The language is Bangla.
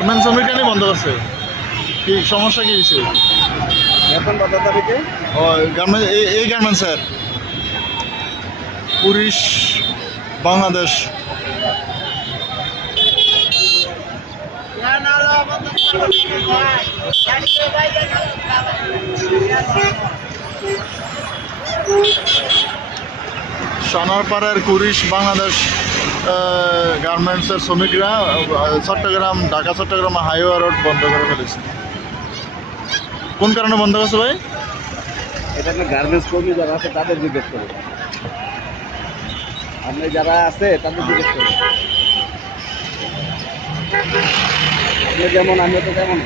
গার্মেন্টস শ্রমিক কেন বন্ধ করছে? কি সমস্যা কি হয়েছে? এখন ১৫ তারিখে ও গার্মেন্টস এই গার্মেন্টসের পুলিশ বাংলাদেশ সানারপাড়ার কুরিশ বাংলাদেশ গার্মেন্টসের শ্রমিকরা চট্টগ্রাম ঢাকা চট্টগ্রাম হাইওয়ে রোড বন্ধ করে ফেলেছে। কোন কারণে বন্ধ করছে ভাই? এটা একটা গার্মেন্টস কর্মী যারা আছে তাদের জিজ্ঞেস করুন, আপনি যারা আছে তাদের জিজ্ঞেস করুন। আপনি যেমন আমি তো তেমন।